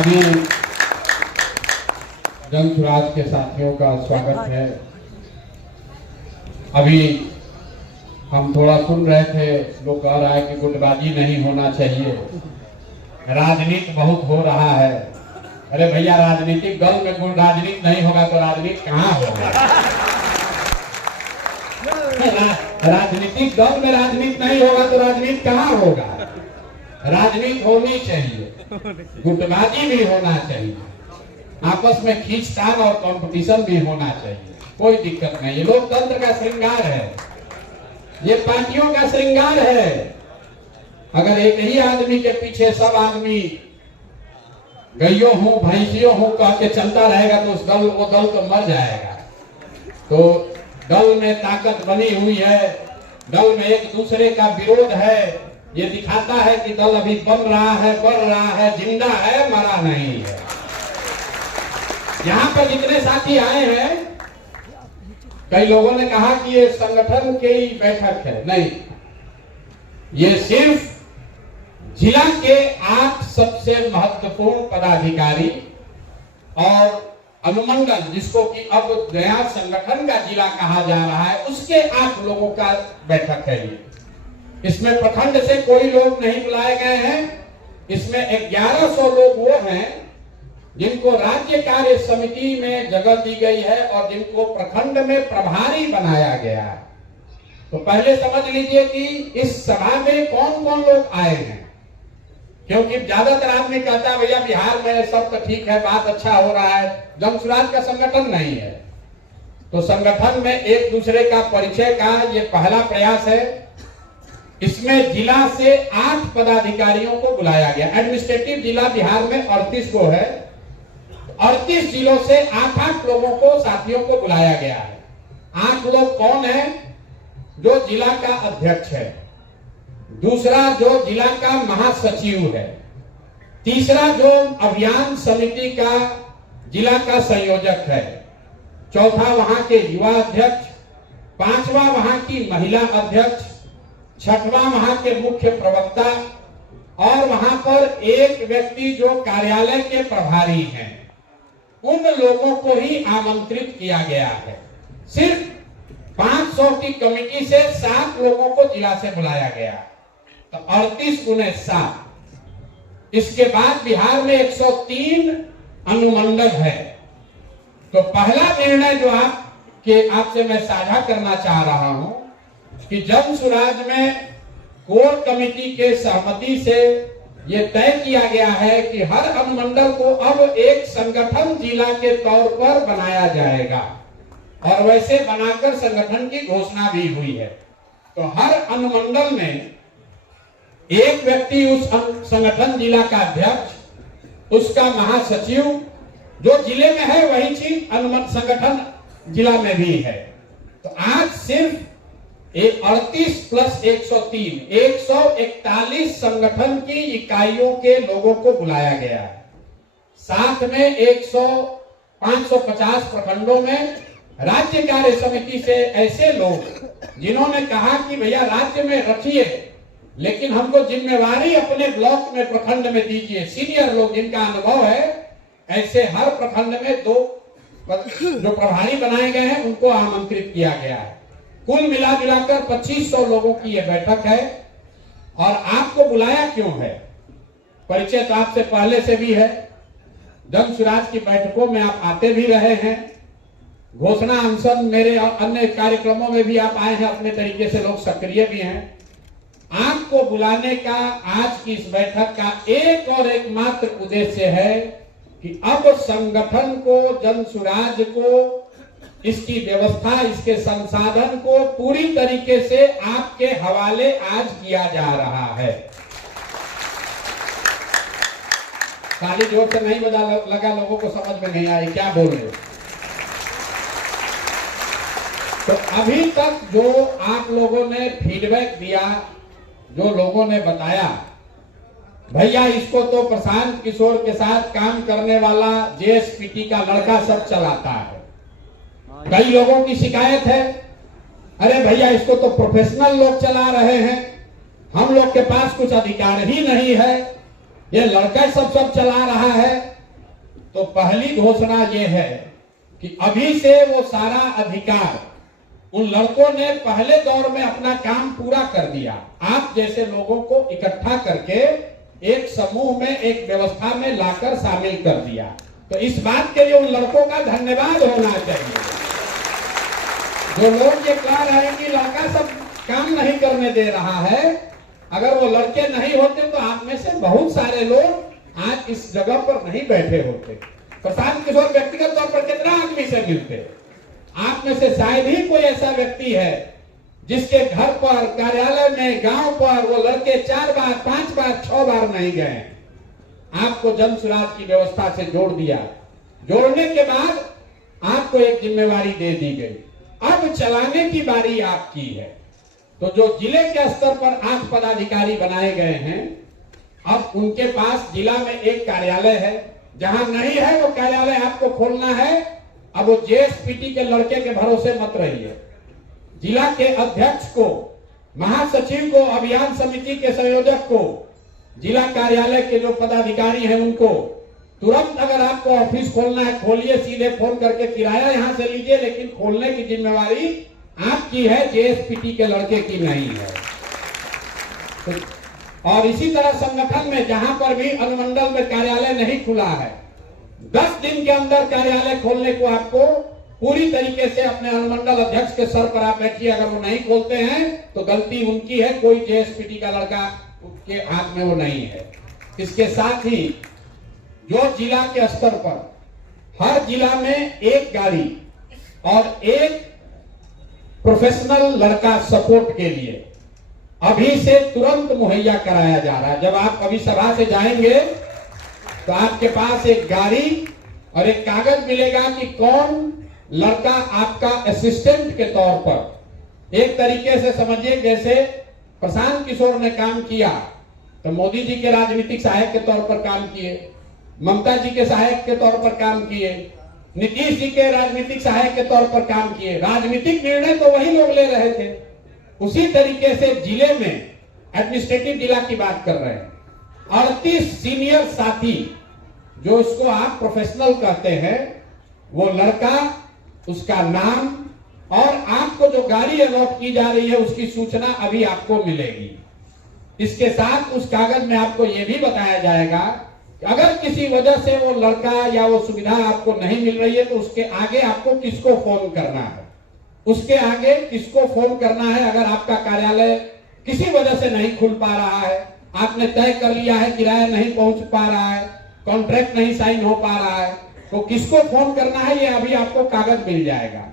सभी जन स्वराज के साथियों का स्वागत है। अभी हम थोड़ा सुन रहे थे, लोग कह रहा है कि गुटबाजी नहीं होना चाहिए, राजनीति बहुत हो रहा है। अरे भैया, राजनीतिक दल में कोई राजनीति नहीं होगा तो राजनीति कहाँ होगा? राजनीतिक दल में राजनीति नहीं होगा तो राजनीति कहाँ होगा? राजनीति होनी चाहिए, गुटबाजी भी होना चाहिए, आपस में खींचतान और कंपटीशन भी होना चाहिए, कोई दिक्कत नहीं। ये लोकतंत्र का श्रृंगार है, ये पार्टियों का श्रृंगार है। अगर एक ही आदमी के पीछे सब आदमी गैयों हूं भैंसियों हूं कह के चलता रहेगा तो वो दल तो मर जाएगा। तो दल में ताकत बनी हुई है, दल में एक दूसरे का विरोध है, ये दिखाता है कि दल अभी बन रहा है, बढ़ रहा है, जिंदा है, मरा नहीं है। यहाँ पर जितने साथी आए हैं, कई लोगों ने कहा कि ये संगठन की बैठक है, नहीं, ये सिर्फ जिला के 8 सबसे महत्वपूर्ण पदाधिकारी और अनुमंडल, जिसको कि अब नया संगठन का जिला कहा जा रहा है, उसके 8 लोगों का बैठक है ये। इसमें प्रखंड से कोई लोग नहीं बुलाए गए हैं। इसमें 1100 लोग वो हैं जिनको राज्य कार्य समिति में जगह दी गई है और जिनको प्रखंड में प्रभारी बनाया गया है। तो पहले समझ लीजिए कि इस सभा में कौन कौन लोग आए हैं, क्योंकि ज्यादातर आदमी कहता है भैया बिहार में सब तो ठीक है, बात अच्छा हो रहा है, जन स्वराज का संगठन नहीं है। तो संगठन में एक दूसरे का परिचय का ये पहला प्रयास है। इसमें जिला से 8 पदाधिकारियों को बुलाया गया। एडमिनिस्ट्रेटिव जिला बिहार में 38 को है, 38 जिलों से 8-8 लोगों को, साथियों को बुलाया गया है। 8 लोग कौन है? जो जिला का अध्यक्ष है, दूसरा जो जिला का महासचिव है, तीसरा जो अभियान समिति का जिला का संयोजक है, चौथा वहां के युवा अध्यक्ष, 5वां वहां की महिला अध्यक्ष, 6वां वहां के मुख्य प्रवक्ता और वहां पर एक व्यक्ति जो कार्यालय के प्रभारी हैं। उन लोगों को ही आमंत्रित किया गया है। सिर्फ 500 की कमेटी से 7 लोगों को जिला से बुलाया गया, तो 38 गुने 7। इसके बाद बिहार में 103 अनुमंडल है। तो पहला निर्णय जो आपसे मैं साझा करना चाह रहा हूं कि जन स्वराज में कोर कमेटी के सहमति से ये तय किया गया है कि हर अनुमंडल को अब एक संगठन जिला के तौर पर बनाया जाएगा और वैसे बनाकर संगठन की घोषणा भी हुई है। तो हर अनुमंडल में एक व्यक्ति, उस संगठन जिला का अध्यक्ष, उसका महासचिव, जो जिले में है वही चीज संगठन जिला में भी है। तो आज सिर्फ 38 प्लस 103, 141 संगठन की इकाइयों के लोगों को बुलाया गया है। साथ में 550 प्रखंडों में राज्य कार्य समिति से ऐसे लोग जिन्होंने कहा कि भैया राज्य में रखिए, लेकिन हमको जिम्मेवारी अपने ब्लॉक में, प्रखंड में दीजिए। सीनियर लोग जिनका अनुभव है, ऐसे हर प्रखंड में 2 जो प्रभारी बनाए गए हैं उनको आमंत्रित किया गया है। कुल मिला जुलाकर 2500 लोगों की यह बैठक है। और आपको बुलाया क्यों है? परिचय तो आपसे पहले से भी है, जन स्वराज की बैठकों में आप आते भी रहे हैं, घोषणा अनशन मेरे और अन्य कार्यक्रमों में भी आप आए हैं, अपने तरीके से लोग सक्रिय भी हैं। आपको बुलाने का आज की इस बैठक का एक और एकमात्र उद्देश्य है कि अब संगठन को, जन स्वराज को, इसकी व्यवस्था, इसके संसाधन को पूरी तरीके से आपके हवाले आज किया जा रहा है। ताली जोर से नहीं बजा लगा, लोगों को समझ में नहीं आई क्या बोल रहे। तो अभी तक जो आप लोगों ने फीडबैक दिया, जो लोगों ने बताया, भैया इसको तो प्रशांत किशोर के साथ काम करने वाला जेएसपीटी का लड़का सब चलाता है। कई लोगों की शिकायत है, अरे भैया इसको तो प्रोफेशनल लोग चला रहे हैं, हम लोग के पास कुछ अधिकार ही नहीं है, ये लड़का सब चला रहा है। तो पहली घोषणा ये है कि अभी से वो सारा अधिकार उन लड़कों ने पहले दौर में अपना काम पूरा कर दिया। आप जैसे लोगों को इकट्ठा करके एक समूह में, एक व्यवस्था में लाकर शामिल कर दिया। तो इस बात के लिए उन लड़कों का धन्यवाद होना चाहिए। जो लोग ये कह रहे हैं कि लड़का सब काम नहीं करने दे रहा है, अगर वो लड़के नहीं होते तो आप में से बहुत सारे लोग आज इस जगह पर नहीं बैठे होते। प्रशांत किशोर व्यक्तिगत तौर पर कितना आदमी से मिलते, आप में से शायद ही कोई ऐसा व्यक्ति है जिसके घर पर, कार्यालय में, गांव पर वो लड़के 4 बार, 5 बार, 6 बार नहीं गए। आपको जन सुराज की व्यवस्था से जोड़ दिया। जोड़ने के बाद आपको एक जिम्मेवारी दे दी गई, अब चलाने की बारी आपकी है। तो जो जिले के स्तर पर 8 पदाधिकारी बनाए गए हैं, अब उनके पास जिला में एक कार्यालय है। जहां नहीं है वो कार्यालय आपको खोलना है। अब वो जेएसपीटी के लड़के के भरोसे मत रहिए। जिला के अध्यक्ष को, महासचिव को, अभियान समिति के संयोजक को, जिला कार्यालय के जो पदाधिकारी हैं उनको तुरंत अगर आपको ऑफिस खोलना है खोलिए, सीधे फोन करके किराया यहां से लीजिए, लेकिन खोलने की जिम्मेवारी आपकी है, जेएसपीटी के लड़के की नहीं है। और इसी तरह संगठन में जहां पर भी अनुमंडल में कार्यालय नहीं खुला है, 10 दिन के अंदर कार्यालय खोलने को आपको पूरी तरीके से अपने अनुमंडल अध्यक्ष के सर पर आप बैठिए। अगर वो नहीं खोलते हैं तो गलती उनकी है, कोई जेएसपीटी का लड़का के हाथ में वो नहीं है। इसके साथ ही जो जिला के स्तर पर हर जिला में एक गाड़ी और एक प्रोफेशनल लड़का सपोर्ट के लिए अभी से तुरंत मुहैया कराया जा रहा है। जब आप अभी सभा से जाएंगे तो आपके पास एक गाड़ी और एक कागज मिलेगा कि कौन लड़का आपका असिस्टेंट के तौर पर, एक तरीके से समझिए जैसे प्रशांत किशोर ने काम किया तो मोदी जी के राजनीतिक सहायक के तौर पर काम किए, ममता जी के सहायक के तौर पर काम किए, नीतीश जी के राजनीतिक सहायक के तौर पर काम किए। राजनीतिक निर्णय तो वही लोग ले रहे थे। उसी तरीके से जिले में एडमिनिस्ट्रेटिव जिला की बात कर रहे हैं, 38 सीनियर साथी जो इसको आप प्रोफेशनल कहते हैं, वो लड़का, उसका नाम और आपको जो गाड़ी अलॉट की जा रही है उसकी सूचना अभी आपको मिलेगी। इसके साथ उस कागज में आपको यह भी बताया जाएगा कि अगर किसी वजह से वो लड़का या वो सुविधा आपको नहीं मिल रही है तो उसके आगे आपको किसको फोन करना है, उसके आगे किसको फोन करना है। अगर आपका कार्यालय किसी वजह से नहीं खुल पा रहा है, आपने तय कर लिया है, किराया नहीं पहुंच पा रहा है, कॉन्ट्रैक्ट नहीं साइन हो पा रहा है, तो किसको फोन करना है ये अभी आपको कागज मिल जाएगा।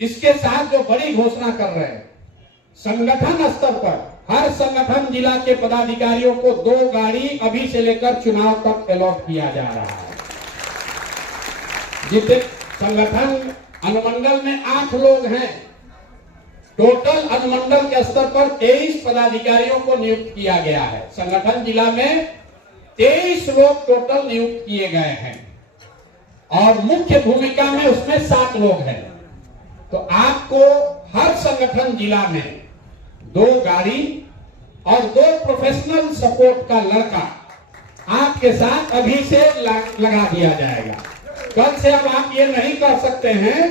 इसके साथ जो बड़ी घोषणा कर रहे हैं, संगठन स्तर पर हर संगठन जिला के पदाधिकारियों को 2 गाड़ी अभी से लेकर चुनाव तक अलॉट किया जा रहा है। जितने संगठन अनुमंडल में 8 लोग हैं, टोटल अनुमंडल के स्तर पर 23 पदाधिकारियों को नियुक्त किया गया है। संगठन जिला में 23 लोग टोटल नियुक्त किए गए हैं और मुख्य भूमिका में उसमें 7 लोग हैं। तो आपको हर संगठन जिला में 2 गाड़ी और 2 प्रोफेशनल सपोर्ट का लड़का आपके साथ अभी से लगा दिया जाएगा। कल से अब आप ये नहीं कर सकते हैं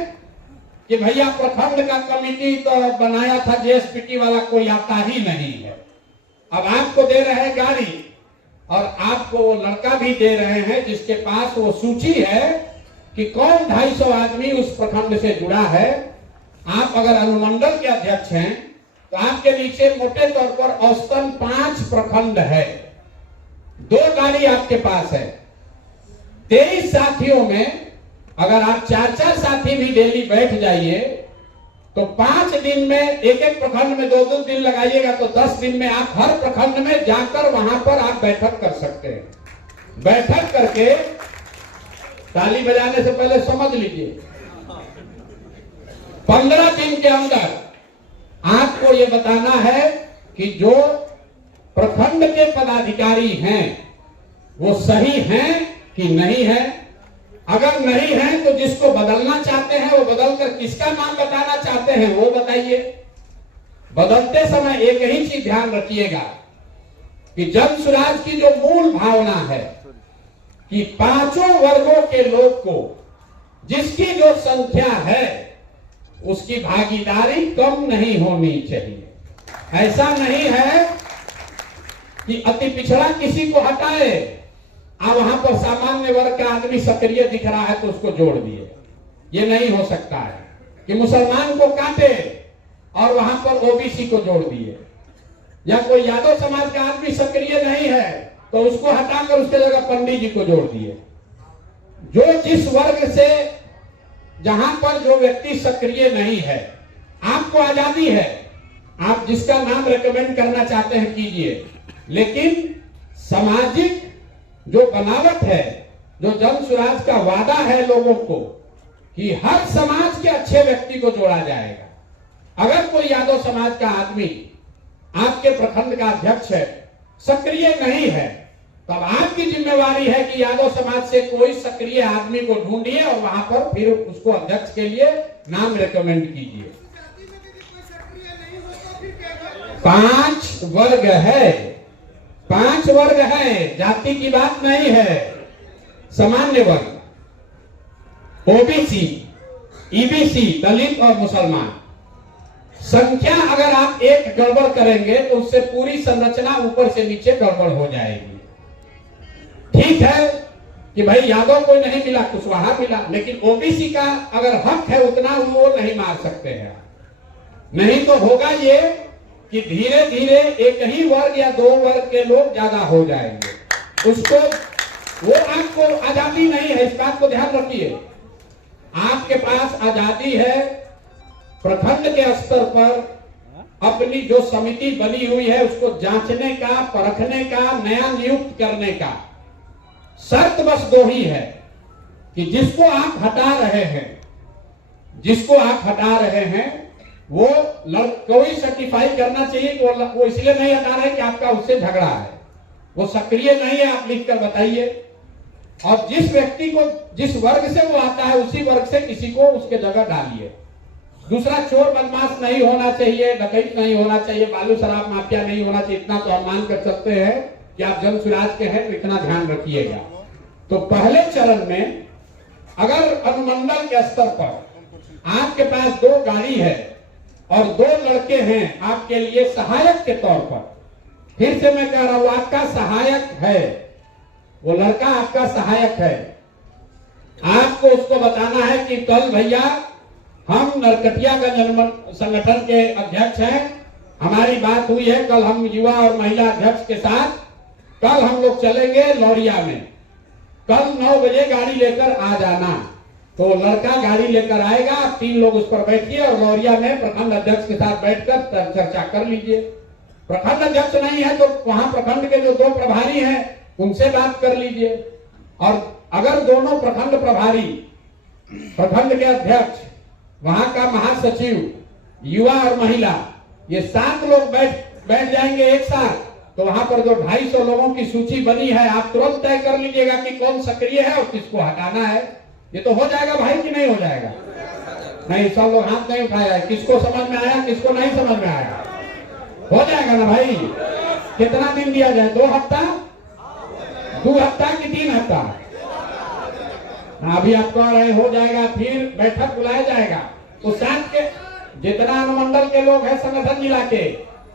कि भैया प्रखंड का कमेटी तो बनाया था, जेएसपीटी वाला कोई आता ही नहीं है। अब आपको दे रहे हैं गाड़ी और आपको वो लड़का भी दे रहे हैं जिसके पास वो सूची है कि कौन 250 आदमी उस प्रखंड से जुड़ा है। आप अगर अनुमंडल के अध्यक्ष हैं तो आपके नीचे मोटे तौर पर औसतन 5 प्रखंड है, 2 गाड़ी आपके पास है। 23 साथियों में अगर आप 4-4 साथी भी डेली बैठ जाइए तो 5 दिन में एक प्रखंड में 2-2 दिन लगाइएगा तो 10 दिन में आप हर प्रखंड में जाकर वहां पर आप बैठक कर सकते हैं। बैठक करके ताली बजाने से पहले समझ लीजिए 15 दिन के अंदर आपको ये बताना है कि जो प्रखंड के पदाधिकारी हैं वो सही हैं कि नहीं है। अगर नहीं है तो जिसको बदलना चाहते हैं वो बदलकर किसका नाम बताना चाहते हैं वो बताइए। बदलते समय एक ही चीज ध्यान रखिएगा कि जन सुराज की जो मूल भावना है, कि पांचों वर्गों के लोग को जिसकी जो संख्या है उसकी भागीदारी कम नहीं होनी चाहिए। ऐसा नहीं है कि अति पिछड़ा किसी को हटाए, अब वहां पर सामान्य वर्ग का आदमी सक्रिय दिख रहा है तो उसको जोड़ दिए। ये नहीं हो सकता है कि मुसलमान को काटे और वहां पर ओबीसी को जोड़ दिए, या कोई यादव समाज का आदमी सक्रिय नहीं है तो उसको हटाकर उसके जगह पंडित जी को जोड़ दिए। जो जिस वर्ग से, जहां पर जो व्यक्ति सक्रिय नहीं है, आपको आजादी है, आप जिसका नाम रेकमेंड करना चाहते हैं कीजिए, लेकिन सामाजिक जो बनावट है, जो जन स्वराज का वादा है लोगों को कि हर समाज के अच्छे व्यक्ति को जोड़ा जाएगा। अगर कोई यादव समाज का आदमी आपके प्रखंड का अध्यक्ष है, सक्रिय नहीं है, तब आपकी जिम्मेवारी है कि यादव समाज से कोई सक्रिय आदमी को ढूंढिए और वहां पर फिर उसको अध्यक्ष के लिए नाम रेकमेंड कीजिए। 5 वर्ग है, 5 वर्ग है, जाति की बात नहीं है। सामान्य वर्ग, ओबीसी, ईबीसी, दलित और मुसलमान, संख्या अगर आप एक गड़बड़ करेंगे तो उससे पूरी संरचना ऊपर से नीचे गड़बड़ हो जाएगी। ठीक है कि भाई यादव को नहीं मिला, कुशवाहा मिला, लेकिन ओबीसी का अगर हक है उतना वो नहीं मार सकते हैं। नहीं तो होगा ये कि धीरे धीरे एक ही वर्ग या 2 वर्ग के लोग ज्यादा हो जाएंगे। उसको, वो आपको आजादी नहीं है, इस बात को ध्यान रखिए। आपके पास आजादी है प्रखंड के स्तर पर अपनी जो समिति बनी हुई है उसको जांचने का, परखने का, नया नियुक्त करने का। शर्त बस 2 ही है कि जिसको आप हटा रहे हैं, जिसको आप हटा रहे हैं वो कोई सर्टिफाई करना चाहिए कि वो इसलिए नहीं हटा रहे कि आपका उससे झगड़ा है, वो सक्रिय नहीं है, आप लिख कर बताइए। और जिस व्यक्ति को, जिस वर्ग से वो आता है उसी वर्ग से किसी को उसके जगह डालिए। दूसरा, चोर बदमाश नहीं होना चाहिए, डकैत नहीं होना चाहिए, बालू शराब माफिया नहीं होना चाहिए। इतना तो हम मान कर सकते हैं कि आप जन स्वराज के हैं तो इतना ध्यान रखिएगा। तो पहले चरण में अगर अनुमंडल के स्तर पर आपके पास 2 गाड़ी है और 2 लड़के हैं आपके लिए सहायक के तौर पर, फिर से मैं कह रहा हूं आपका सहायक है, वो लड़का आपका सहायक है। आपको उसको बताना है कि कल भैया हम नरकटियागंज संगठन के अध्यक्ष हैं, हमारी बात हुई है, कल हम युवा और महिला अध्यक्ष के साथ कल हम लोग चलेंगे लौरिया में, कल 9 बजे गाड़ी लेकर आ जाना। तो लड़का गाड़ी लेकर आएगा, आप 3 लोग उस पर बैठिए और लौरिया में प्रखंड अध्यक्ष के साथ बैठकर चर्चा कर लीजिए। प्रखंड अध्यक्ष नहीं है तो वहां प्रखंड के जो 2 प्रभारी हैं उनसे बात कर लीजिए। और अगर दोनों प्रखंड प्रभारी, प्रखंड के अध्यक्ष, वहां का महासचिव, युवा और महिला, ये 7 लोग बैठ जाएंगे एक साथ, तो वहां पर जो 250 लोगों की सूची बनी है आप तुरंत तय कर लीजिएगा कि कौन सक्रिय है और किसको हटाना है। ये तो हो जाएगा भाई कि नहीं हो जाएगा? नहीं, सब लोग हाथ नहीं उठाया है। किसको समझ में आया, किसको नहीं समझ में आया? हो जाएगा ना भाई? कितना दिन दिया जाए? 2 हफ्ता, 2 हफ्ता कि 3 हफ्ता? अभी आप कह रहे हो जाएगा, फिर बैठक बुलाया जाएगा। तो साथ के जितना अनुमंडल के लोग हैं संगठन मिला के,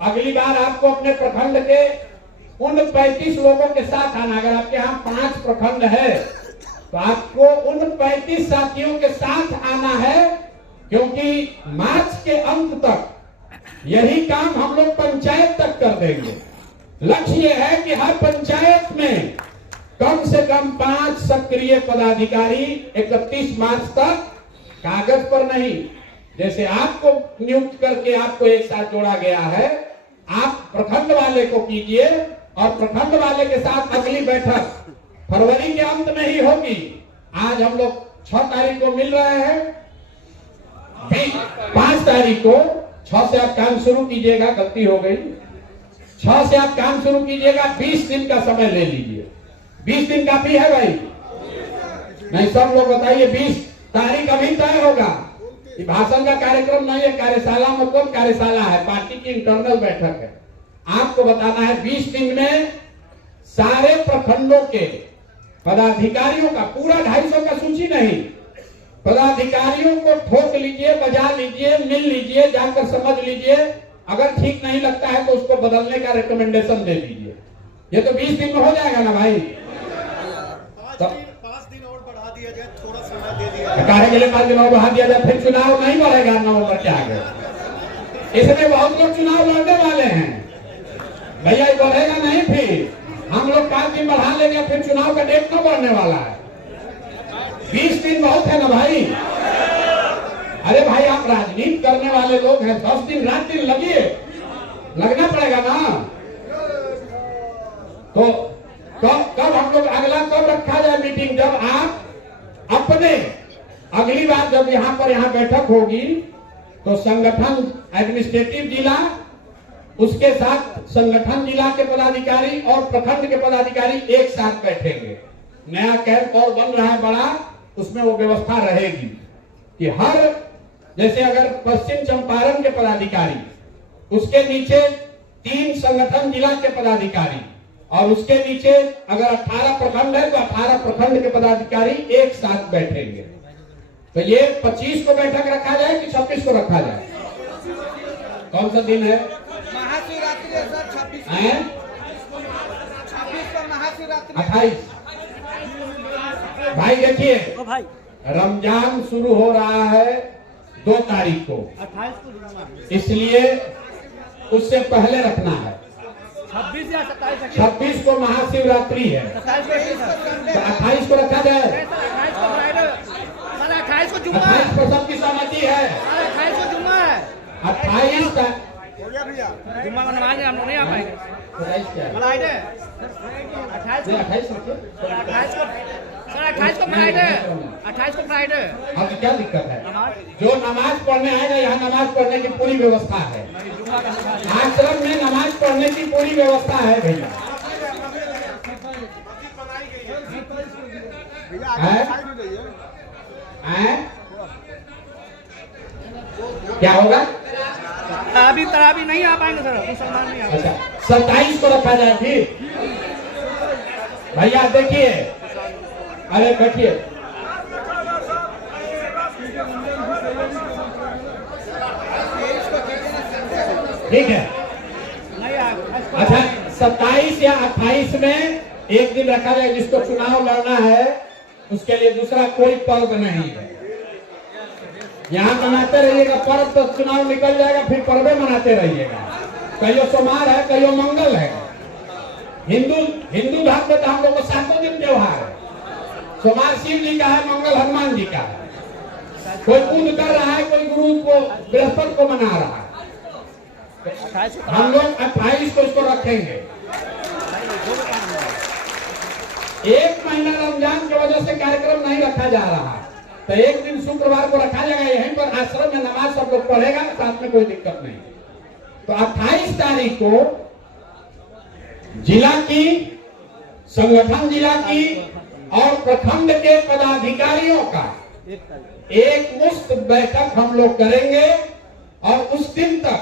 अगली बार आपको अपने प्रखंड के उन 35 लोगों के साथ आना। अगर आपके यहाँ 5 प्रखंड है तो आपको उन 35 साथियों के साथ आना है, क्योंकि मार्च के अंत तक यही काम हम लोग पंचायत तक कर देंगे। लक्ष्य ये है कि हर पंचायत में कम से कम 5 सक्रिय पदाधिकारी 31 मार्च तक, कागज पर नहीं, जैसे आपको नियुक्त करके आपको एक साथ जोड़ा गया है, आप प्रखंड वाले को कीजिए और प्रखंड वाले के साथ अगली बैठक फरवरी के अंत में ही होगी। आज हम लोग 6 तारीख को मिल रहे हैं, 5 तारीख को 6 से आप काम शुरू कीजिएगा, गलती हो गई, 6 से आप काम शुरू कीजिएगा, 20 दिन का समय ले लीजिए। 20 दिन काफी है भाई? नहीं, सब लोग बताइए 20 तारीख अभी तय होगा। ये भाषण का कार्यक्रम नहीं है, कार्यशाला मतलब कार्यशाला है, पार्टी की इंटरनल बैठक है। आपको बताना है 20 दिन में सारे प्रखंडों के पदाधिकारियों का पूरा 250 का सूची नहीं, पदाधिकारियों को ठोक लीजिए, बजा लीजिए, मिल लीजिए, जाकर समझ लीजिए, अगर ठीक नहीं लगता है तो उसको बदलने का रिकमेंडेशन दे दीजिए। ये तो 20 दिन में हो जाएगा ना भाई। 5 दिन और बढ़ा दिया जाए, थोड़ा समय दे दिया काहे के लिए 5 दिन और बढ़ा दिया जाए, फिर चुनाव नहीं बढ़ेगा नवंबर के आगे। इसमें बहुत लोग चुनाव लड़ने वाले हैं भैया, ये बढ़ेगा नहीं। फिर हम लोग 5 दिन बढ़ा लेंगे, फिर चुनाव का डेट क्यों बढ़ने वाला है? 20 दिन बहुत है ना भाई। अरे भाई आप राजनीति करने वाले लोग हैं, 10 दिन रात दिन लगिए, लगना पड़ेगा ना। तो कब हम लोग अगला कब रखा जाए मीटिंग? जब आप अपने अगली बार जब यहाँ बैठक होगी तो संगठन एडमिनिस्ट्रेटिव जिला, उसके साथ संगठन जिला के पदाधिकारी और प्रखंड के पदाधिकारी एक साथ बैठेंगे। नया कैंप और बन रहा है बड़ा, उसमें वो व्यवस्था रहेगी कि हर, जैसे अगर पश्चिम चंपारण के पदाधिकारी, उसके नीचे 3 संगठन जिला के पदाधिकारी, और उसके नीचे अगर 18 प्रखंड है तो 18 प्रखंड के पदाधिकारी एक साथ बैठेंगे। तो ये 25 को बैठक रखा जाए कि 26 को रखा जाए? कौन सा दिन है? महाशिवरात्रि है सर, 26 को महाशिवरात्रि। 28 भाई देखिए, रमजान शुरू हो रहा है 2 तारीख को, 28 को, इसलिए उससे पहले रखना है। 26 या 26 को महाशिवरात्रि है, 28 को रखा जाए। 28 को जुम्मा, 28 को सबकी सहमति है। 28 को जुम्मा है। 28 का जुम्मा में नमाज हम लोग नहीं आ पाएंगे। 28 क्या है? 28 को 28 फ्राइडे, 28 को फ्राइडे। अब क्या दिक्कत है? जो नमाज पढ़ने आएगा, यहाँ नमाज पढ़ने की पूरी व्यवस्था है। आश्रम में नमाज पढ़ने की पूरी व्यवस्था है भैया। क्या होगा? तरावी नहीं आ पाएंगे सर, मुसलमान नहीं आ पाएंगे। अच्छा, 27 को रखा जाए फिर। भैया देखिए, अरे बैठिए, ठीक है। अच्छा, 27 या 28 में एक दिन रखा जाए, जिसको चुनाव लड़ना है उसके लिए दूसरा कोई पर्व नहीं है। यहाँ मनाते रहिएगा पर्व, तो चुनाव निकल जाएगा, फिर पर्वे मनाते रहिएगा। कहियो सोमवार है, कहियो मंगल है। हिंदू धर्म में तो हम लोग को 7 दिन त्योहार है। सोमवार शिव जी का है, मंगल हनुमान जी का है। कोई बुध कर रहा है, कोई गुरु को, बृहस्पति को मना रहा है। हम लोग 28 को इसको रखेंगे। 1 महीना रमजान की वजह से कार्यक्रम नहीं रखा जा रहा, तो एक दिन शुक्रवार को रखा जाएगा। यहीं पर आश्रम में नमाज सब लोग पढ़ेगा, साथ में कोई दिक्कत नहीं। तो 28 तारीख को जिला की, संगठन जिला की और प्रखंड के पदाधिकारियों का एक मुश्त बैठक हम लोग करेंगे। और उस दिन तक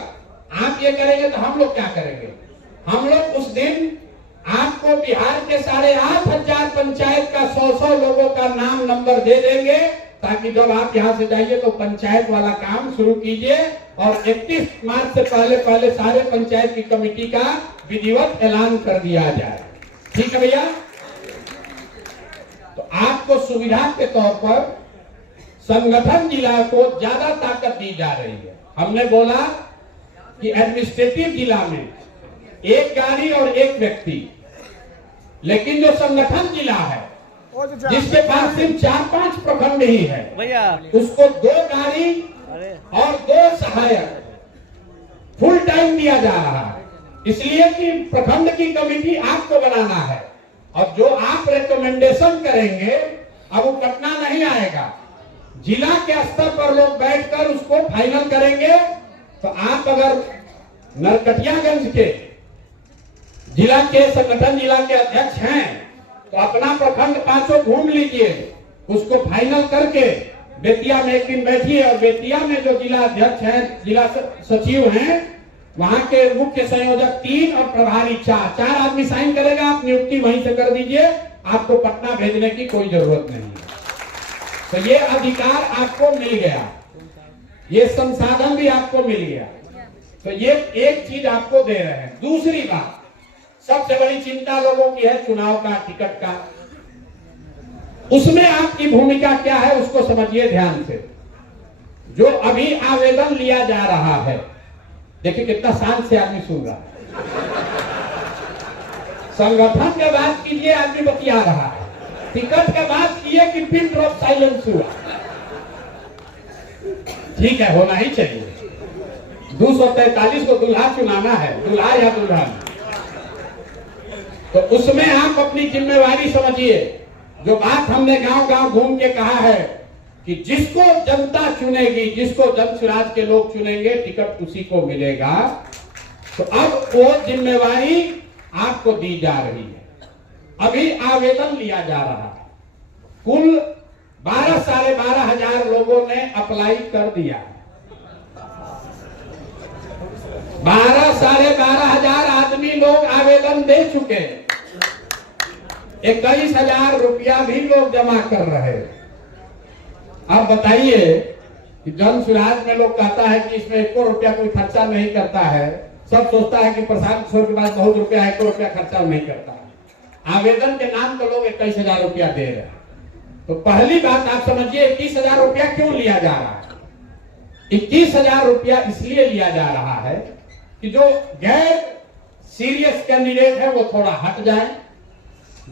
आप ये करेंगे तो हम लोग क्या करेंगे? हम लोग उस दिन आपको बिहार के 8,500 पंचायत का 100 लोगों का नाम नंबर दे देंगे, ताकि जब आप यहाँ से जाइए तो पंचायत वाला काम शुरू कीजिए। और 31 मार्च से पहले सारे पंचायत की कमेटी का विधिवत ऐलान कर दिया जाए। ठीक है भैया? तो आपको सुविधा के तौर पर संगठन जिला को ज्यादा ताकत दी जा रही है। हमने बोला कि एडमिनिस्ट्रेटिव जिला में 1 गाड़ी और 1 व्यक्ति, लेकिन जो संगठन जिला है जिसके पास सिर्फ 4-5 प्रखंड ही है, उसको 2 गाड़ी और 2 सहायक फुल टाइम दिया जा रहा है। इसलिए कि प्रखंड की कमेटी आपको बनाना है, और जो आप रिकमेंडेशन करेंगे अब वो कटना नहीं आएगा। जिला के स्तर पर लोग बैठकर उसको फाइनल करेंगे। तो आप अगर नरकटियागंज के जिला के संगठन जिला के अध्यक्ष हैं तो अपना प्रखंड 5 घूम लीजिए, उसको फाइनल करके बेतिया में एक दिन बैठिए। और बेतिया में जो जिला अध्यक्ष हैं, जिला सचिव हैं, वहां के मुख्य संयोजक 3 और प्रभारी 4 आदमी साइन करेगा। आप नियुक्ति वहीं से कर दीजिए, आपको पटना भेजने की कोई जरूरत नहीं है। तो ये अधिकार आपको मिल गया, ये संसाधन भी आपको मिल गया। तो ये एक चीज आपको दे रहे हैं। दूसरी बात, सबसे बड़ी चिंता लोगों की है चुनाव का, टिकट का। उसमें आपकी भूमिका क्या है उसको समझिए ध्यान से। जो अभी आवेदन लिया जा रहा है, देखिए कितना शांत से आदमी सुन रहा है। संगठन के बात कीजिए, आदमी बतिया रहा है। टिकट के बात किए कि पिन ड्रॉप साइलेंस हुआ। ठीक है, होना ही चाहिए। 243 को दूल्हा चुनाना है, दूल्हा या दुल्हन। तो उसमें आप अपनी जिम्मेवारी समझिए। जो बात हमने गांव गांव घूम के कहा है कि जिसको जनता चुनेगी, जिसको जन स्वराज के लोग चुनेंगे, टिकट उसी को मिलेगा। तो अब वो जिम्मेवारी आपको दी जा रही है। अभी आवेदन लिया जा रहा है। कुल 12,500 लोगों ने अप्लाई कर दिया है। 12,500 आदमी लोग आवेदन दे चुके हैं। 21,000 रुपया भी लोग जमा कर रहे हैं। अब बताइए कि जन स्वराज में लोग कहता है कि इसमें 1 रुपया कोई खर्चा नहीं करता है। सब सोचता है कि प्रशांत किशोर के पास बहुत रुपया है, 1 रुपया खर्चा नहीं करता है। आवेदन के नाम तो लोग 21,000 रुपया दे रहे हैं। तो पहली बात आप समझिए 21,000 रुपया क्यों लिया जा रहा है। 21,000 रुपया इसलिए लिया जा रहा है कि जो गैर सीरियस कैंडिडेट है वो थोड़ा हट जाए।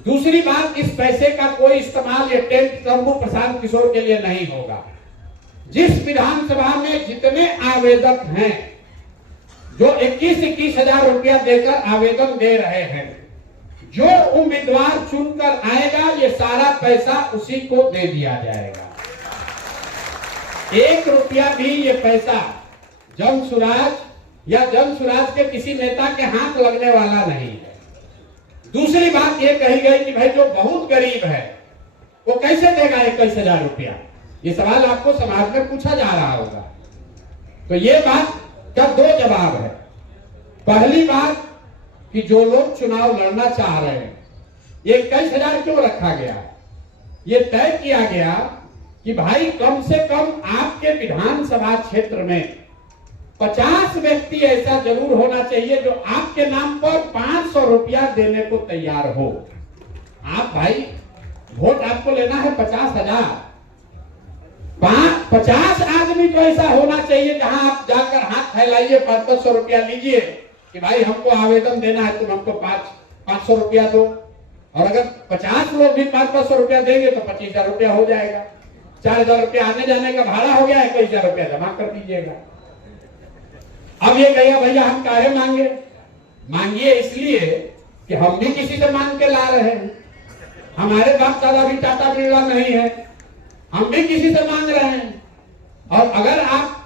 दूसरी बात, इस पैसे का कोई इस्तेमाल ये टेंट तंबू प्रशांत किशोर के लिए नहीं होगा। जिस विधानसभा में जितने आवेदक हैं, जो 21,000 रुपया देकर आवेदन दे रहे हैं, जो उम्मीदवार चुनकर आएगा ये सारा पैसा उसी को दे दिया जाएगा। 1 रुपया भी ये पैसा जन स्वराज या जन स्वराज के किसी नेता के हाथ लगने वाला नहीं है। दूसरी बात ये कही गई कि भाई जो बहुत गरीब है वो कैसे देगा 21,000 रुपया। ये सवाल आपको समाज में पूछा जा रहा होगा। तो ये बात का 2 जवाब है। पहली बात कि जो लोग चुनाव लड़ना चाह रहे हैं, ये 21,000 क्यों रखा गया, ये तय किया गया कि भाई कम से कम आपके विधानसभा क्षेत्र में 50 व्यक्ति ऐसा जरूर होना चाहिए जो आपके नाम पर 500 रुपया देने को तैयार हो। आप भाई वोट आपको लेना है 50,000, 50 आदमी तो ऐसा होना चाहिए जहां आप जाकर हाथ फैलाइए, 500 रुपया लीजिए कि भाई हमको आवेदन देना है, तुम हमको 500 रुपया दो। और अगर 50 लोग भी 500 रुपया देंगे तो 25,000 रुपया हो जाएगा। 4,000 रुपया आने जाने का भाड़ा हो गया, 21,000 रुपया जमा कर दीजिएगा। अब ये कहिए भैया हम काहे मांगे, मांगिए इसलिए कि हम भी किसी से मांग के ला रहे हैं। हमारे बाप दादा भी टाटा बिरला नहीं है, हम भी किसी से मांग रहे हैं। और अगर आप